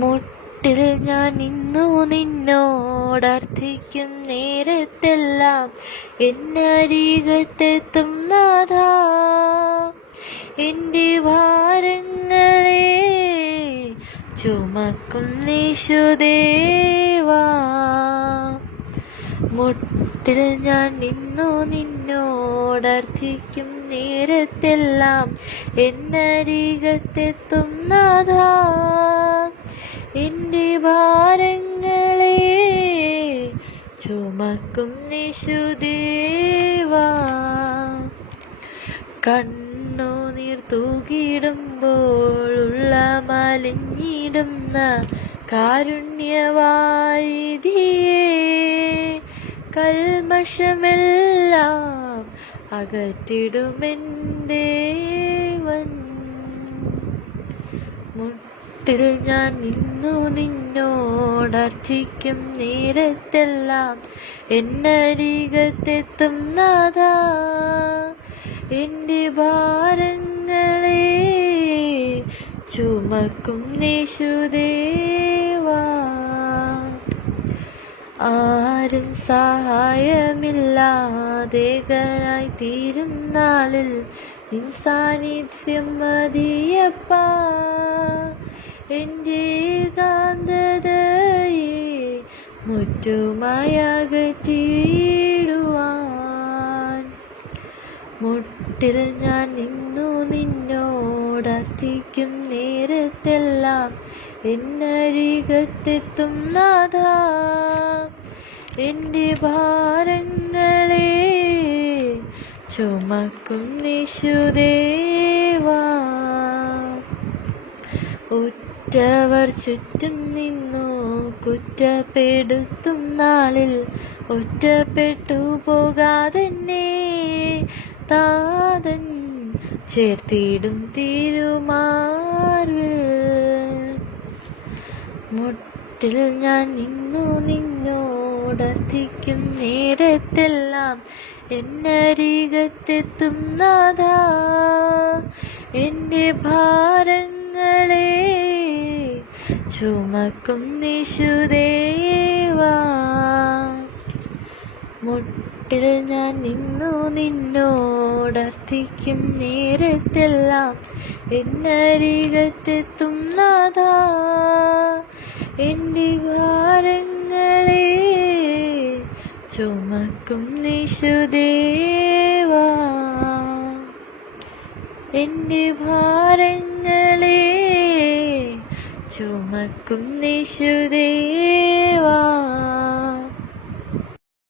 മുട്ടിൽ ഞാൻ നിന്നു നിന്നോടർത്ഥിക്കും നേരത്തെല്ലാം എന്നരികത്തെത്തും നാഥാ. എൻ്റെ ഭാരങ്ങളെ ചുമക്കും യേശുദേവാ. മുട്ടിൽ ഞാൻ നിന്നു നിന്നോടർത്ഥിക്കും നേരത്തെല്ലാം എന്നരികത്തെത്തും നാഥാ. എൻ്റെ ഭാരങ്ങളെ ചുമക്കും യേശുദേവാ. കണ്ണുനീർ തൂകിടുമ്പോൾ ഉള്ള മലിഞ്ഞിടുന്ന കാരുണ്യവാരിധിയേ, കൽമഷമെല്ലാം അകറ്റിടുമെൻ ദേവൻ. മുട്ടിൽ ഞാൻ നിന്നു നിന്നോടർത്ഥിക്കും നേരത്തെല്ലാം എന്നരികത്തെത്തും നാഥാ. എൻ്റെ ഭാരങ്ങളെ ചുമക്കും യേശുദേവാ. ആരും സഹായമില്ലാതേകനായി തീരും നാളിൽ നിൻ സാന്നിധ്യം മതിയപ്പാ. എൻ്റെ ഏകാന്തതയെ മുറ്റുമായി അകറ്റിയിടുവാൻ. മുട്ടിൽ ഞാൻ നിന്നു നിന്നോടർത്ഥിക്കും നേരത്തെല്ലാം എന്നരികത്തെത്തും നാഥാ. എൻ്റെ ഭാരങ്ങളെ ചുമക്കും യേശുദേവാ. ഉറ്റവർ ചുറ്റും നിന്നു കുറ്റപ്പെടുത്തും നാളിൽ ഒറ്റപ്പെട്ടു പോകാതെന്നെ താതൻ ചേർത്തിടും തിരുമാർവിൽ. മുട്ടിൽ ഞാൻ നിന്നു നിന്നോടർത്ഥിക്കും നേരത്തെല്ലാം എന്നരികത്തെത്തും നാഥാ. എൻ്റെ ഭാരങ്ങളെ ചുമക്കും യേശുദേവാ. മുട്ടിൽ ഞാൻ നിന്നു നിന്നോടർത്ഥിക്കും നേരത്തെല്ലാം എന്നരികത്തെത്തും നാഥാ. എൻ്റെ ഭാരങ്ങളെ ചുമക്കും യേശുദേവാ. എൻ്റെ ഭാരങ്ങളെ ചുമക്കും യേശുദേവാ.